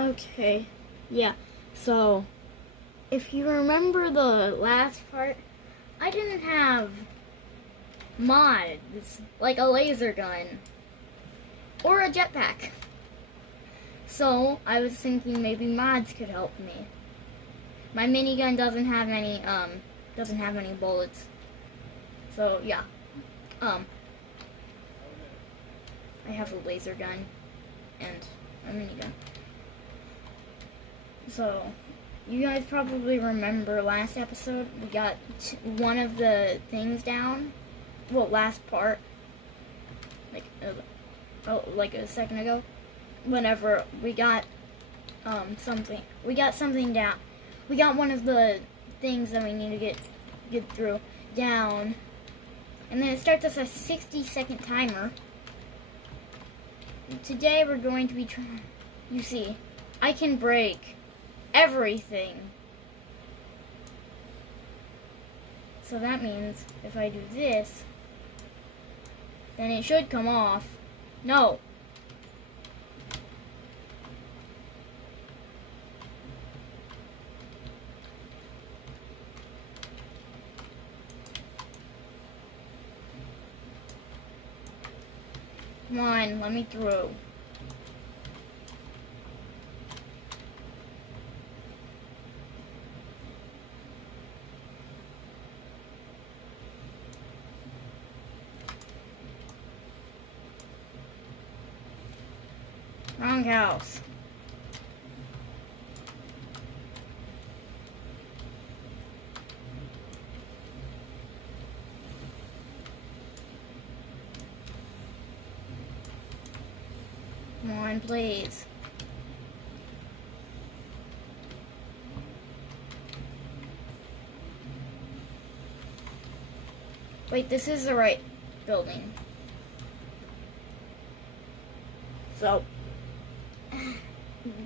Okay, yeah, so if you remember the last part, I didn't have mods like a laser gun or a jetpack. So I was thinking maybe mods could help me. My minigun doesn't have any bullets. So yeah. I have a laser gun and a minigun. So you guys probably remember last episode we got one of the things down. Well, last part, like a second ago, whenever we got something down. We got one of the things that we need to get through down, and then it starts us a 60-second timer. Today we're going to be trying. You see, I can break everything. So that means if I do this, then it should come off. No. Come on, let me through. Wrong house. Come on, please. Wait, this is the right building. So,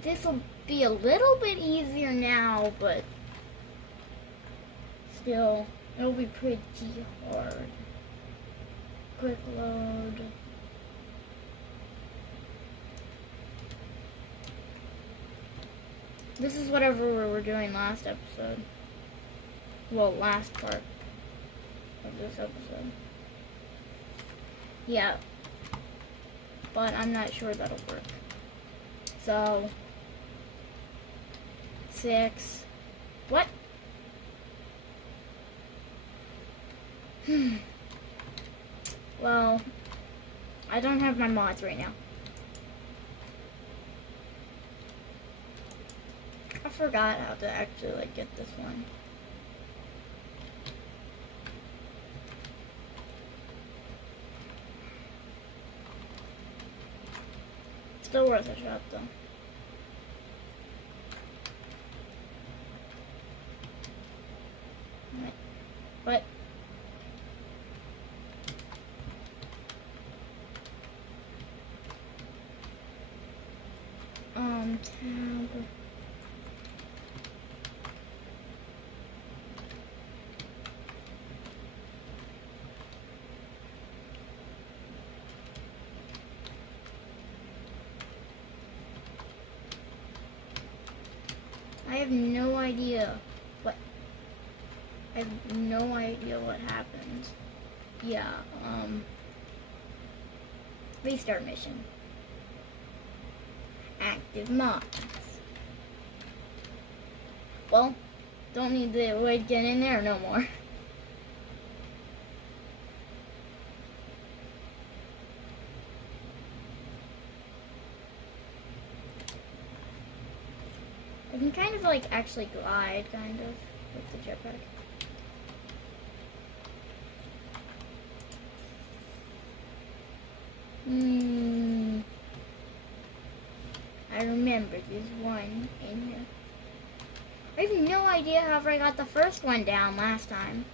this will be a little bit easier now, but still, it'll be pretty hard. Quick load. This is whatever we were doing last episode. Well, last part of this episode. Yeah. But I'm not sure that'll work. So, 6. What? Well, I don't have my mods right now. I forgot how to actually get this one. Still worth a shot though. But tab. I have no idea what happened. Yeah, restart mission. Active mods. Well, don't need the wait get in there no more. I can kind of like actually glide, kind of, with the jetpack. I remember there's one in here. I have no idea how I got the first one down last time.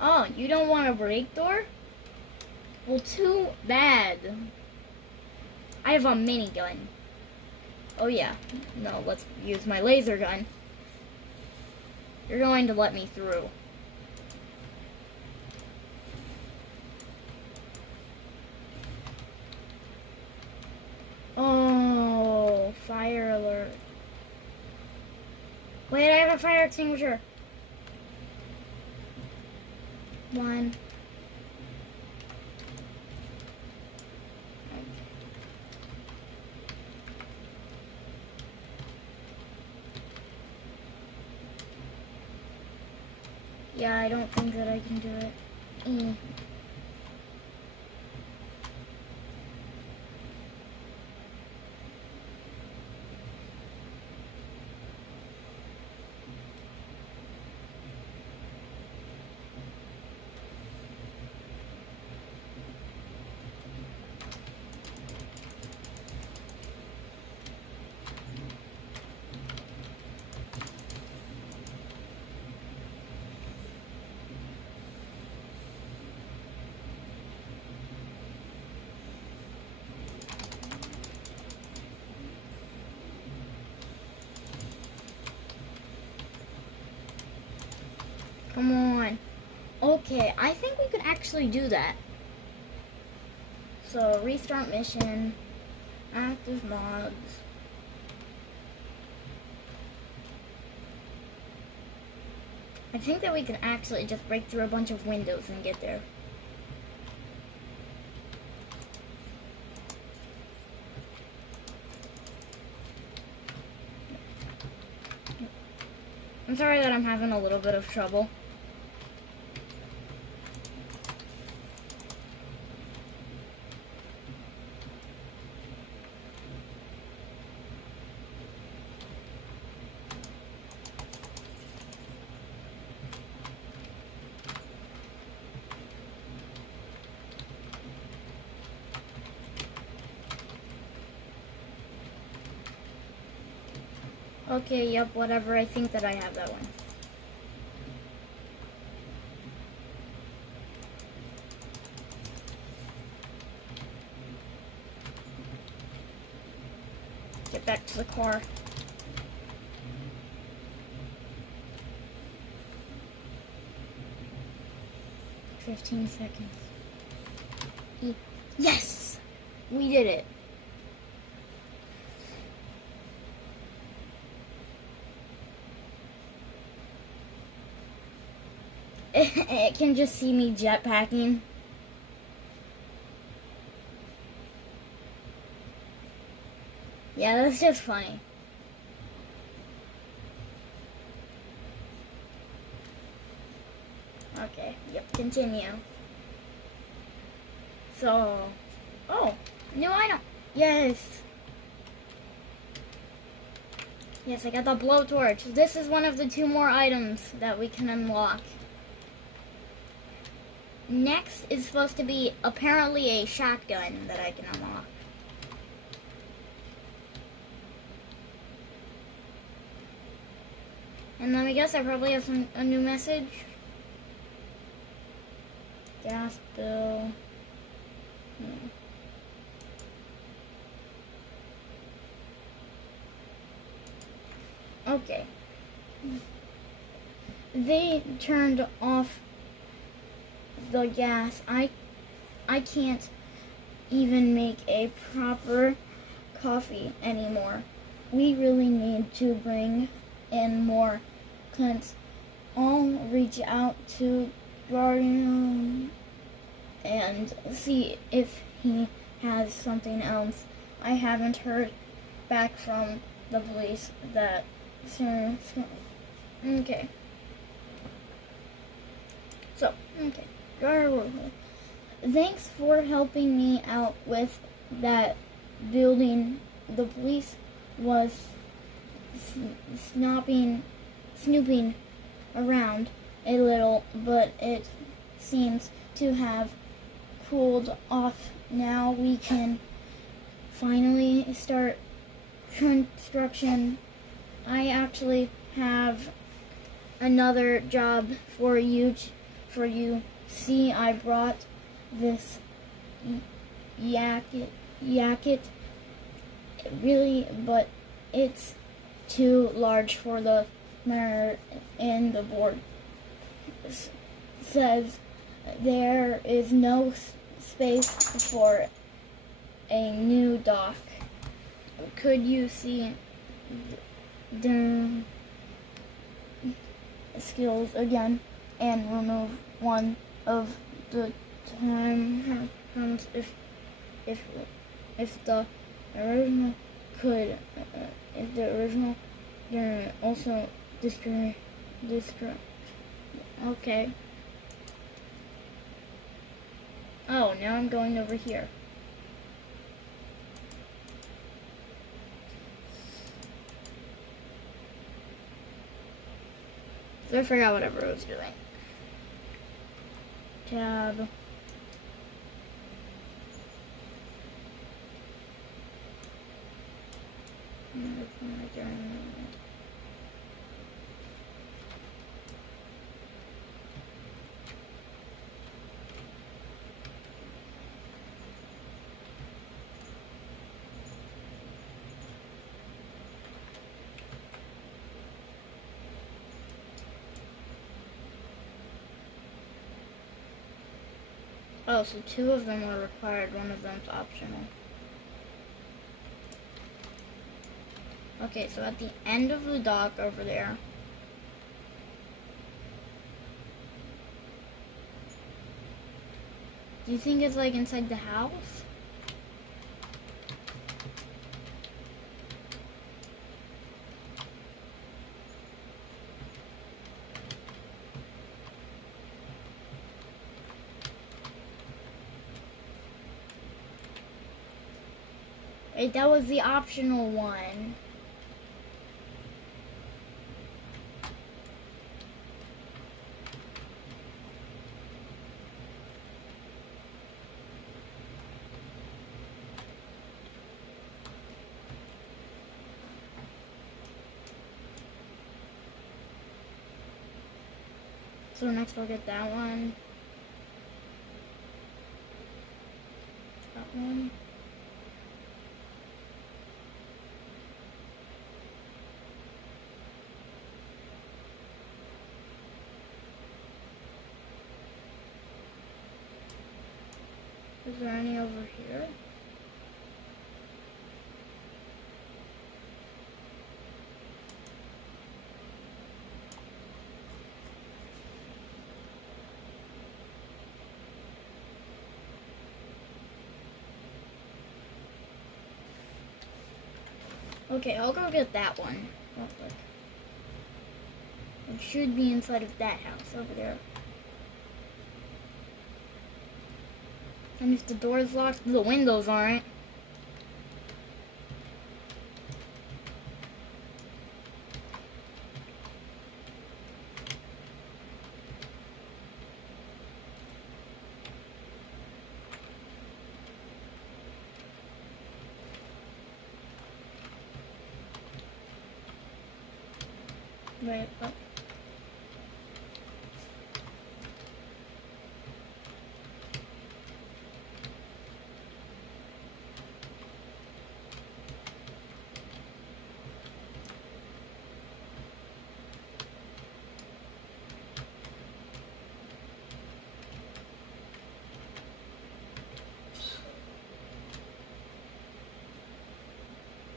Oh, you don't want a break door? Well, too bad. I have a minigun. Oh yeah. No, let's use my laser gun. You're going to let me through. fire alert. Wait, I have a fire extinguisher. One. Yeah, I don't think that I can do it. Come on. Okay, I think we could actually do that. So, restart mission, active mods. I think that we can actually just break through a bunch of windows and get there. I'm sorry that I'm having a little bit of trouble. Okay, yep, whatever. I think that I have that one. Get back to the car. "15 seconds. Yes! We did it. It can just see me jetpacking. Yeah, that's just funny. Okay, yep, continue. So, oh, new item. Yes. Yes, I got the blowtorch. This is one of the 2 more items that we can unlock. Next is supposed to be apparently a shotgun that I can unlock. And let me guess, I probably have a new message. Gas bill. Okay. They turned off the gas. I can't even make a proper coffee anymore. We really need to bring in more clients. I'll reach out to Guardian and see if he has something else. I haven't heard back from the police that soon. Okay. So, okay. Thanks for helping me out with that building. The police was snooping around a little, but it seems to have cooled off. Now we can finally start construction. I actually have another job for you. See, I brought this jacket, really, but it's too large for the mirror, and the board says there is no space for a new dock. could you see the skills again and remove one of the terms if the original could if the original also describe okay. Oh, now I'm going over here. So I forgot whatever I was doing. Tab. Oh, so 2 of them are required, 1 of them's optional. Okay, so at the end of the dock over there, do you think it's like inside the house? Wait, that was the optional one. So next we'll get that one. That one. Is there any over here? Okay, I'll go get that one. Oh, look. It should be inside of that house over there. And if the door's locked, the windows aren't. Wait, oh.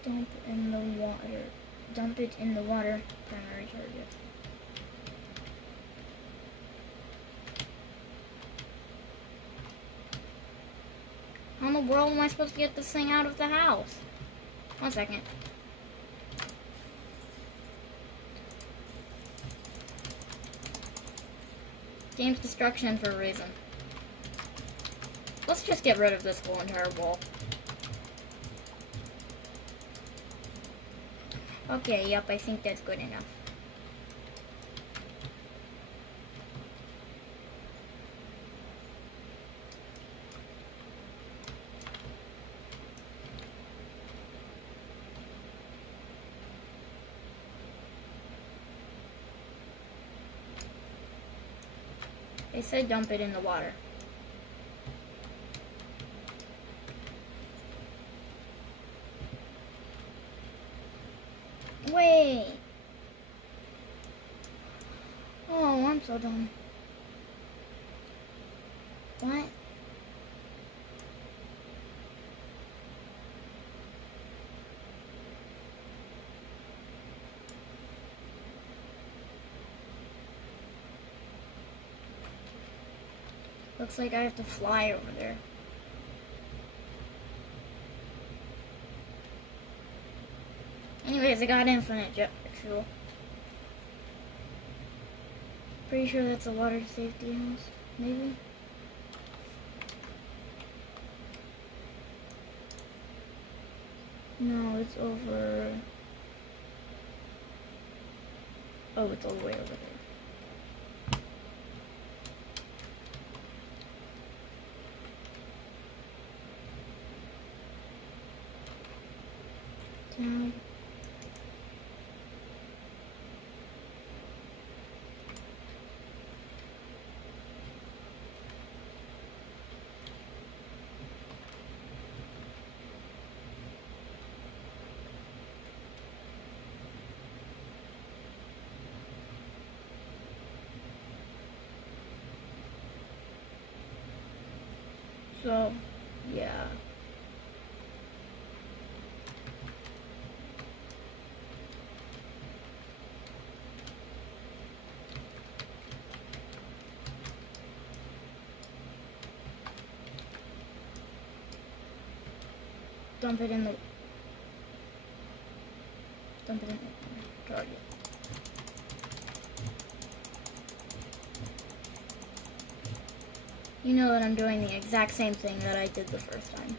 Dump in the water. Dump it in the water. Primary target. How in the world am I supposed to get this thing out of the house? 1 second. Game's destruction for a reason. Let's just get rid of this whole entire wall. Okay, yep, I think that's good enough. They said dump it in the water. Wait. Oh, I'm so dumb. What? Looks like I have to fly over there. Anyways, I got infinite jetpack fuel. Pretty sure that's a water safety house, maybe? No, it's over... Oh, it's all the way over there. Down. So, yeah. Dump it in the target. You know that I'm doing the exact same thing that I did the first time.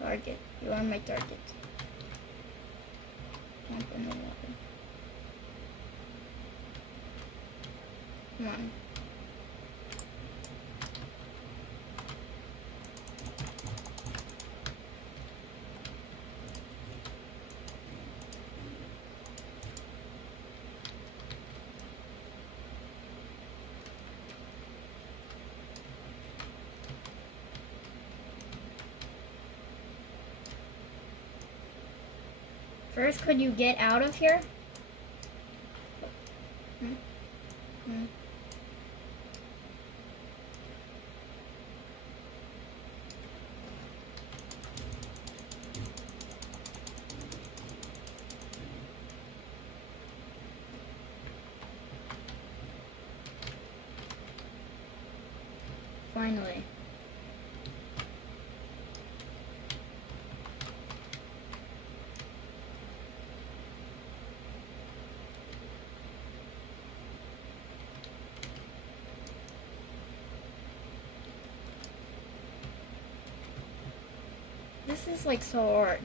Target. You are my target. Jump in the water. Come on. First, could you get out of here? Finally. This is like so hard.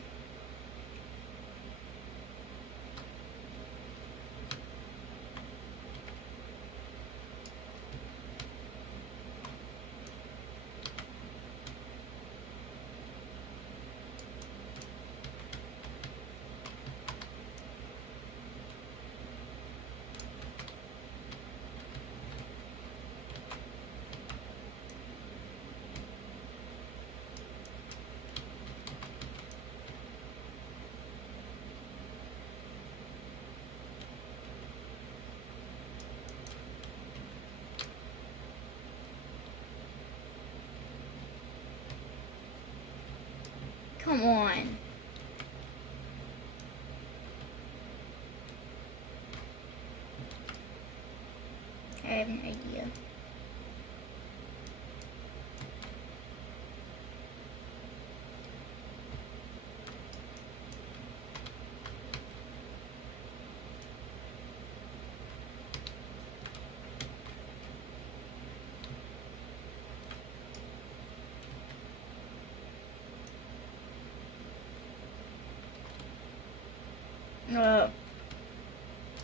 Come on. I have an idea.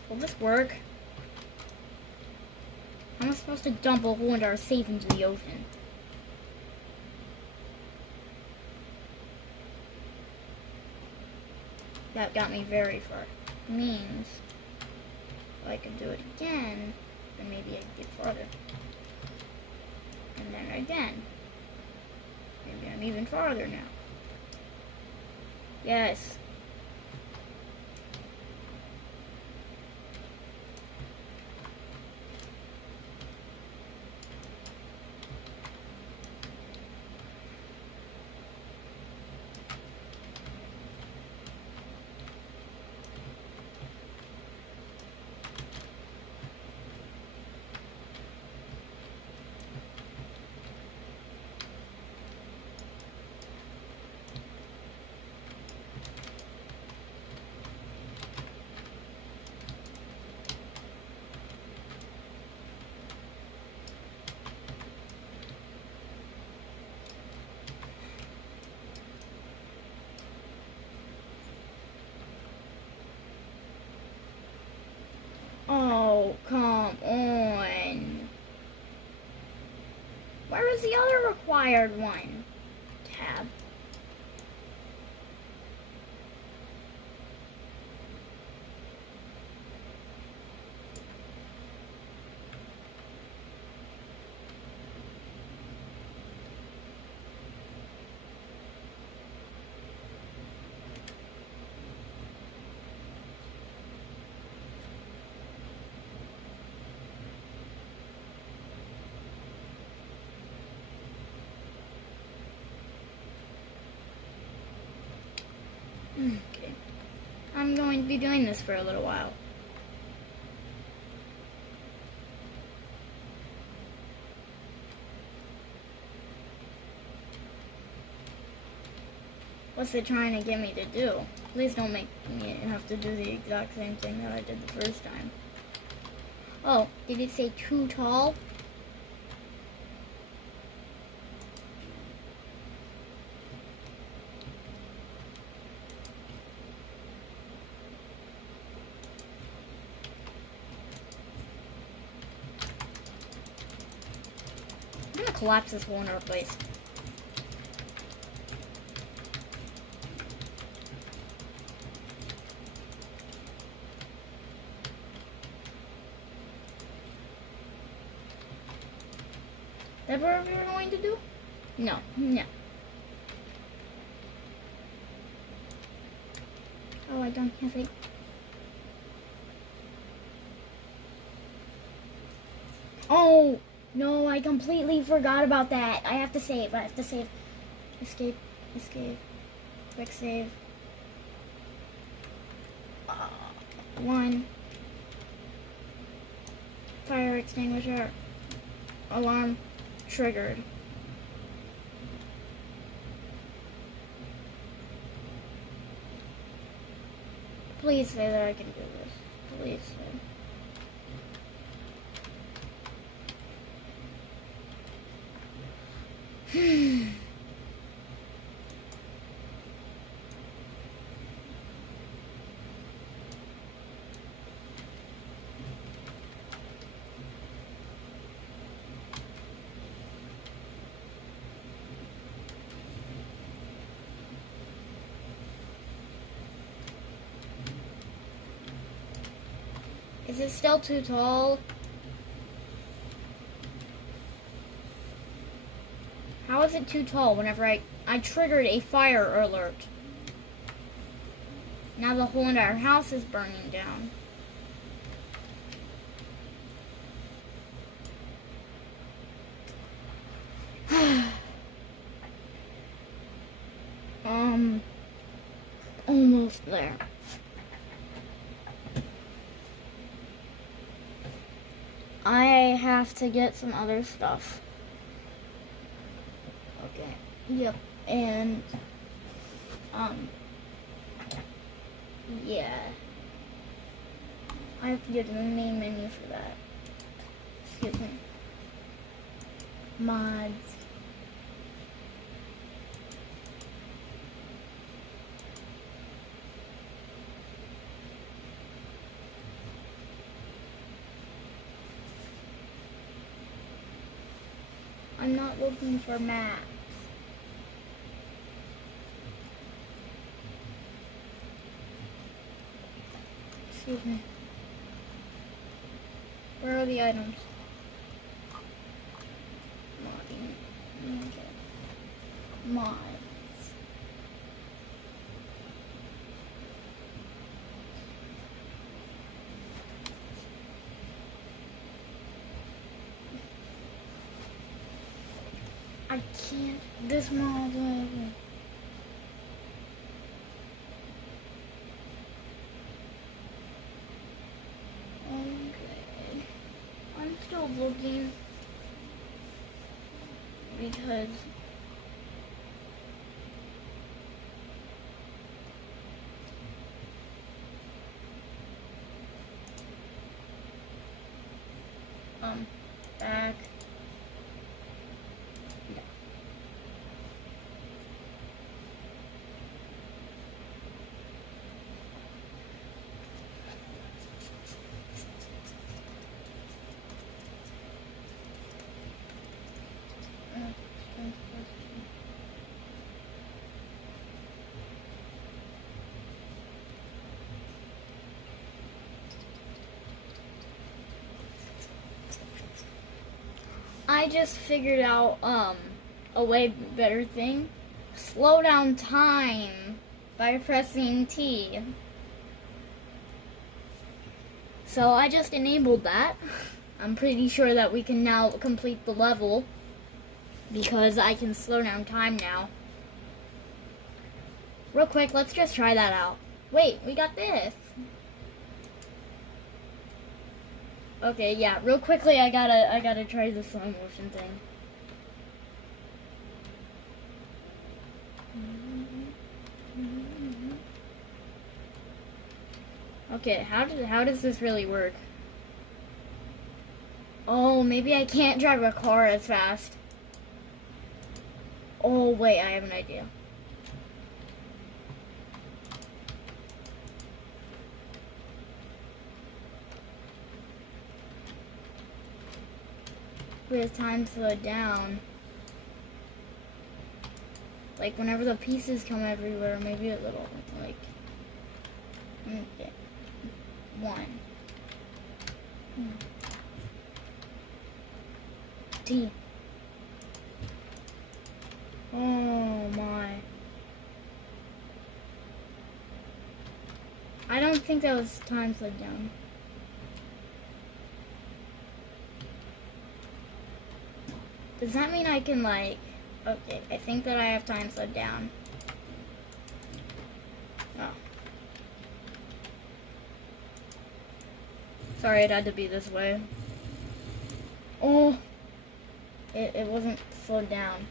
Will this work? How am I supposed to dump a whole entire safe into the ocean? That got me very far. Means if I could do it again, then maybe I'd get farther. And then again. Maybe I'm even farther now. Yes. Oh, come on. Where is the other required one? Tab. Okay. I'm going to be doing this for a little while. What's it trying to get me to do? Please don't make me have to do the exact same thing that I did the first time. Oh, did it say too tall? I'm gonna collapse this whole entire place. Is that what we were going to do? No, no. Oh, I don't have it. Oh, no, I completely forgot about that. I have to save. Escape, escape, quick save. One. Fire extinguisher. Alarm triggered. Please say that I can do this. Please say. Is it still too tall? How is it too tall whenever I triggered a fire alert? Now the whole entire house is burning down. Almost there. I have to get some other stuff. Okay. Yep. And yeah. I have to get to the main menu for that. Excuse me. Mods. I'm not looking for maps. Excuse me. Where are the items? Modding. Okay. Mods. I can't. This mod. Okay. I'm still looking because back. I just figured out a way better thing. Slow down time by pressing T. So I just enabled that. I'm pretty sure that we can now complete the level because I can slow down time now. Real quick, let's just try that out. Wait, we got this. Okay, yeah, real quickly I gotta try the slow motion thing. Okay, how does this really work? Oh, maybe I can't drive a car as fast. Oh, wait, I have an idea. With time slowed down. Like, whenever the pieces come everywhere, maybe a little, like, okay. One. T. Oh my. I don't think that was time slowed down. Does that mean I can, like, okay, I think that I have time slowed down. Oh. Sorry, it had to be this way. Oh, it wasn't slowed down.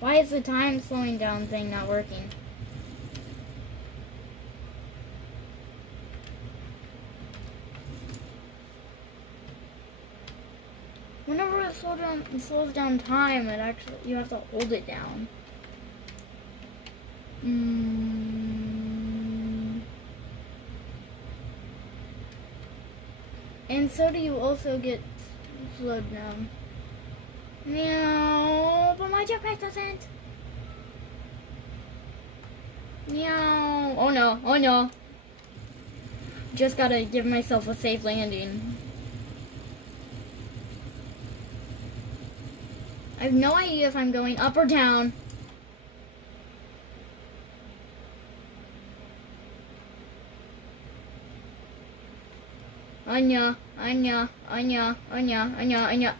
Why is the time slowing down thing not working? Whenever it slows down time, it actually, you have to hold it down. And so do you also get slowed down. Meow, but my jetpack doesn't. Meow. Oh no, oh no. Just gotta give myself a safe landing. I have no idea if I'm going up or down. Anya, Anya, Anya, Anya, Anya, Anya.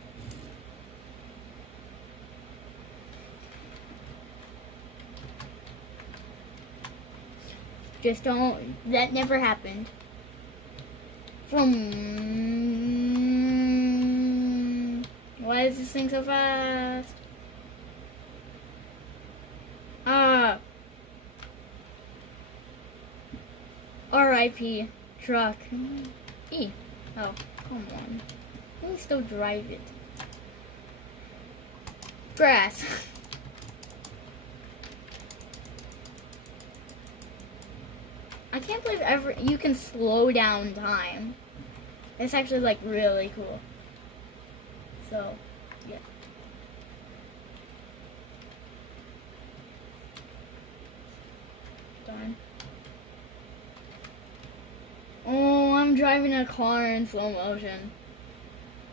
Just don't, that never happened. Why is this thing so fast? Ah. R.I.P. truck. E. Oh, come on. Let me still drive it. Grass. I can't believe you can slow down time. It's actually like really cool. So, yeah. Darn. Oh, I'm driving a car in slow motion.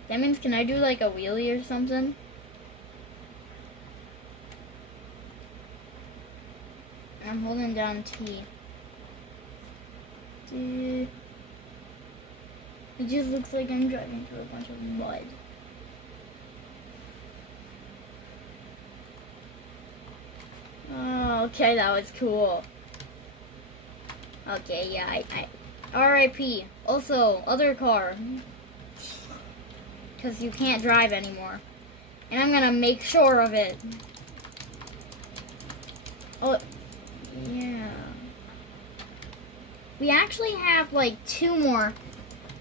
That means, can I do like a wheelie or something? I'm holding down T. It just looks like I'm driving through a bunch of mud. Oh, okay, that was cool. Okay, yeah, I R.I.P. Also, other car. Because you can't drive anymore. And I'm gonna make sure of it. Oh, yeah. We actually have like 2 more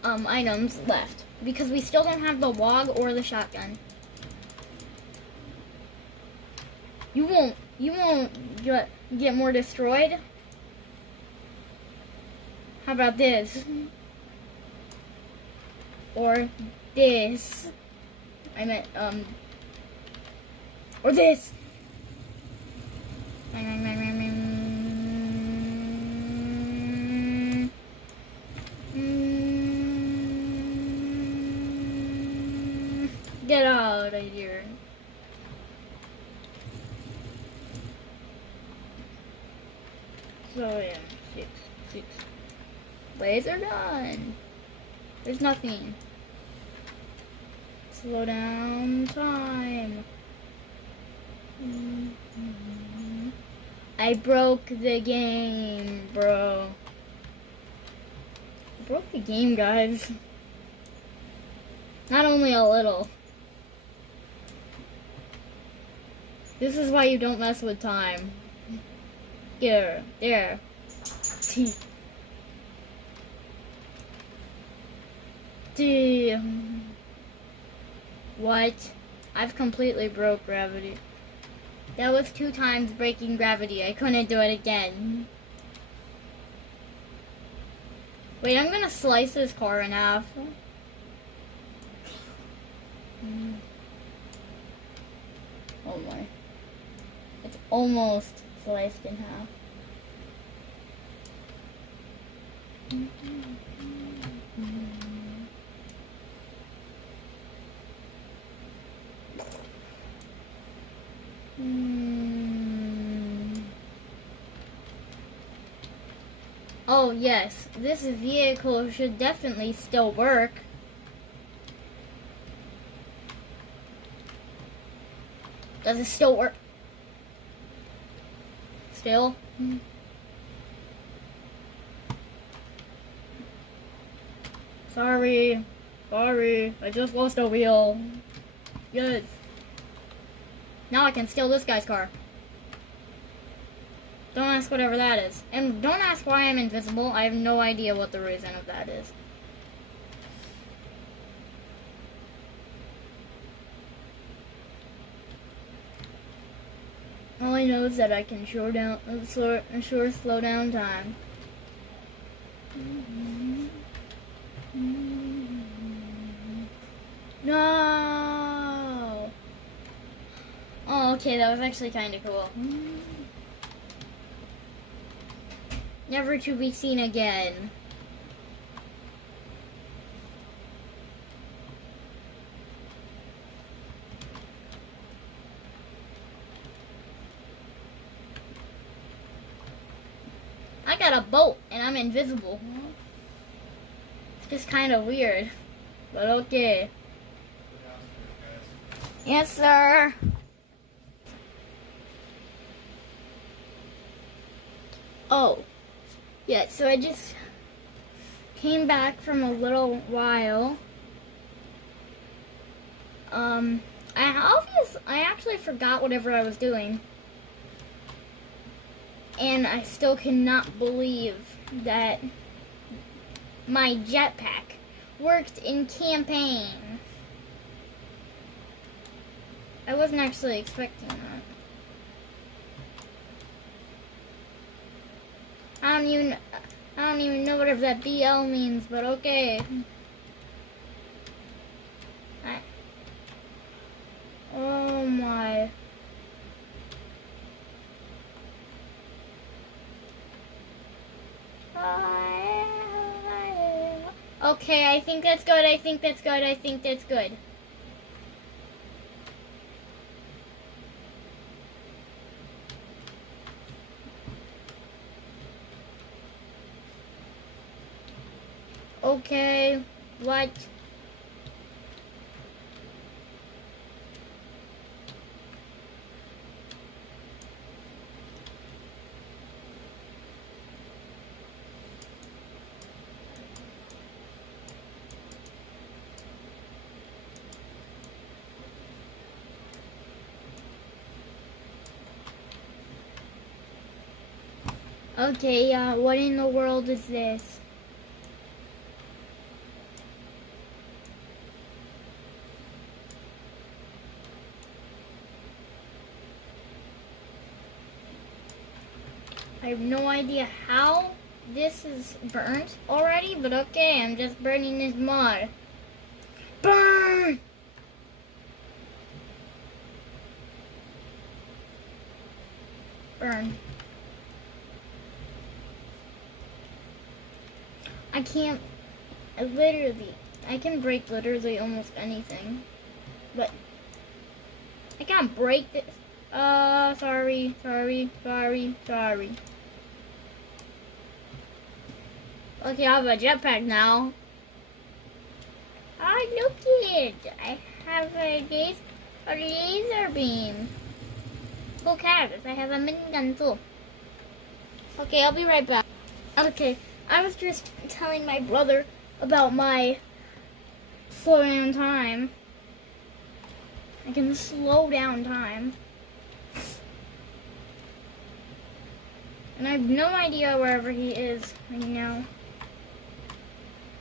items left. Because we still don't have the log or the shotgun. You won't get more destroyed. How about this? Or this. I meant, or this. Get out of here. So yeah, six. Laser gun. There's nothing. Slow down time. I broke the game, bro. I broke the game, guys. Not only a little. This is why you don't mess with time. Here, there. Damn. What? I've completely broke gravity. That was 2 times breaking gravity. I couldn't do it again. Wait, I'm gonna slice this car in half. Oh my. It's almost sliced in half. Oh yes, this vehicle should definitely still work. Does it still work? Still? Sorry, I just lost a wheel. Yes. Now I can steal this guy's car. Don't ask whatever that is. And don't ask why I'm invisible. I have no idea what the reason of that is. All I know is that I can slow down time. No! Oh, okay, that was actually kind of cool. Never to be seen again. I got a boat and I'm invisible. It's just kind of weird, but okay. Yes, sir. Oh. Yeah, so I just came back from a little while. I actually forgot whatever I was doing. And I still cannot believe that my jetpack worked in campaign. I wasn't actually expecting that. I don't even know whatever that BL means, but okay. Oh my. Okay, I think that's good. I think that's good. Okay, what? Okay, what in the world is this? I have no idea how this is burnt already, but okay, I'm just burning this mud. Burn! Burn. I can break literally almost anything, but I can't break this. Sorry. Okay, I have a jetpack now. Oh, look it! I have a laser beam. Go Cactus, I have a minigun too. Okay, I'll be right back. Okay, I was just telling my brother about my slow down time. I can slow down time. And I have no idea wherever he is right now.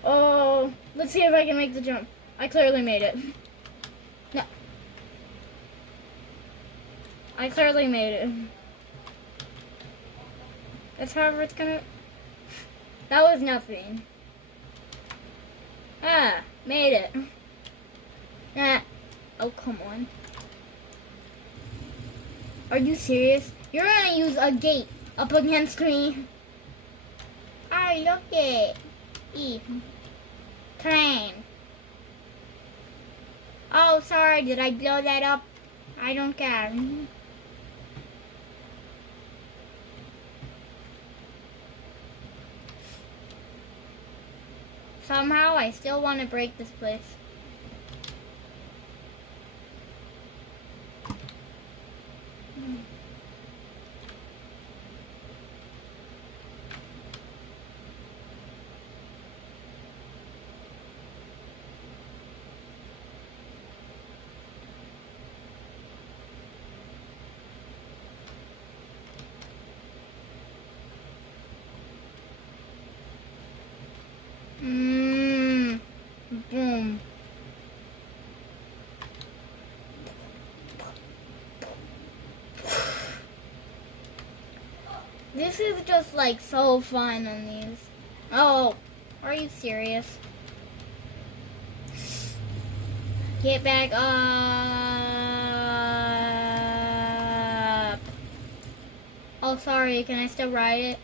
Oh, let's see if I can make the jump. I clearly made it. No. I clearly made it. That's however it's gonna... That was nothing. Ah, made it. Ah. Oh, come on. Are you serious? You're gonna use a gate up against me? Oh, look it. Train. Oh, sorry. Did I blow that up? I don't care. Somehow, I still want to break this place. Boom. This is just like so fun on these. Oh, are you serious? Get back up. Oh, sorry. Can I still ride it?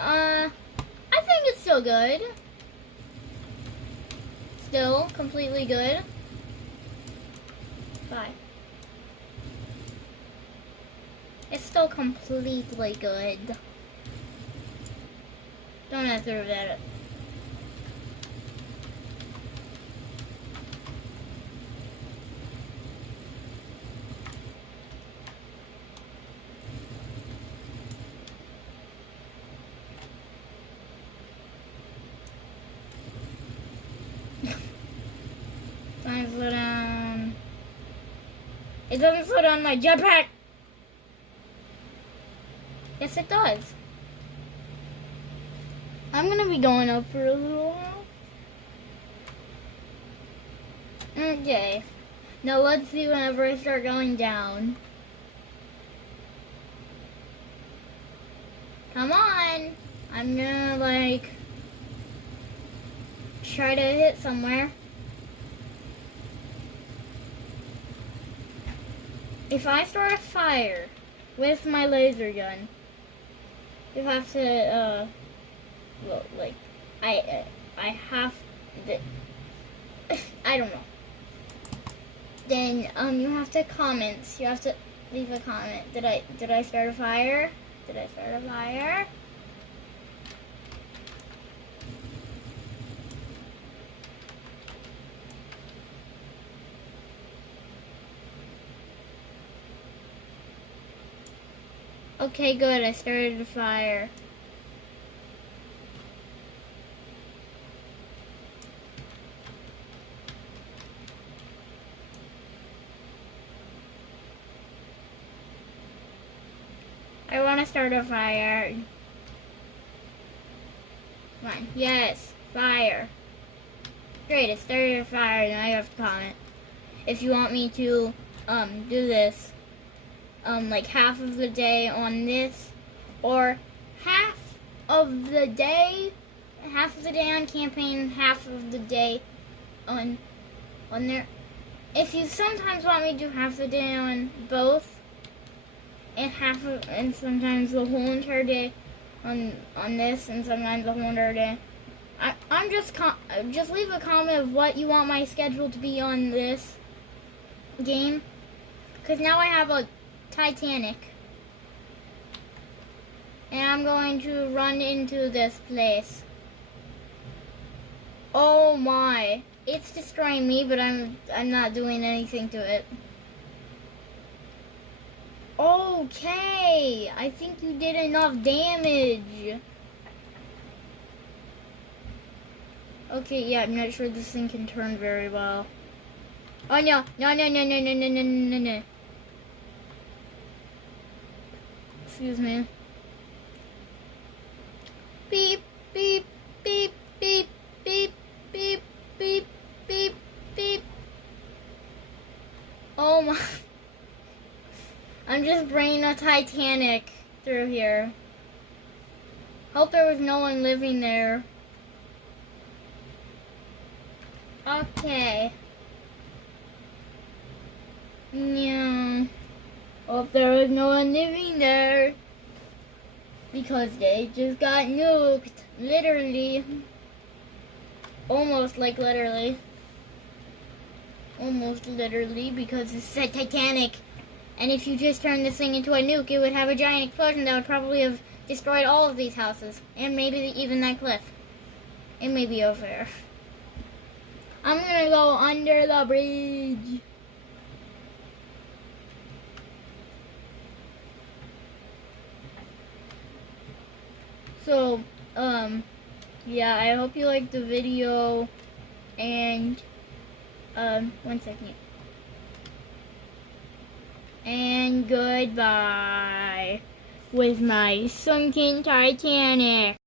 I think it's still good. Still completely good. Bye. It's still completely good. Don't have to read it. Don't slow down. It doesn't slow down my jetpack. Yes, it does. I'm gonna be going up for a little while. Okay. Now let's see whenever I start going down. Come on. I'm gonna like try to hit somewhere. If I start a fire with my laser gun, you have to, well, like, I have to, I don't know. Then, you have to comment. You have to leave a comment. Did I start a fire? Did I start a fire? Okay, good. I started a fire. I want to start a fire. Come on. Yes. Fire. Great. I started a fire. Now you have to comment. If you want me to, do this. Like half of the day on this, or half of the day on campaign, half of the day on there. If you sometimes want me to do half the day on both, and sometimes the whole entire day on this, and sometimes the whole entire day, I'm just leave a comment of what you want my schedule to be on this game, because now I have a Titanic. And I'm going to run into this place. Oh my. It's destroying me, but I'm not doing anything to it. Okay. I think you did enough damage. Okay, yeah, I'm not sure this thing can turn very well. Oh no. No, no, no, no, no, no, no, no, no. Excuse me. Beep, beep, beep, beep, beep, beep, beep, beep, beep. Oh my. I'm just bringing a Titanic through here. Hope there was no one living there. Okay. Yeah. Hope there was no one living there. Because they just got nuked. Literally. Almost like literally. Almost literally, because it's a Titanic. And if you just turn this thing into a nuke, it would have a giant explosion that would probably have destroyed all of these houses. And maybe even that cliff. It may be over there. I'm gonna go under the bridge. So, yeah, I hope you liked the video, and, 1 second. And goodbye with my sunken Titanic.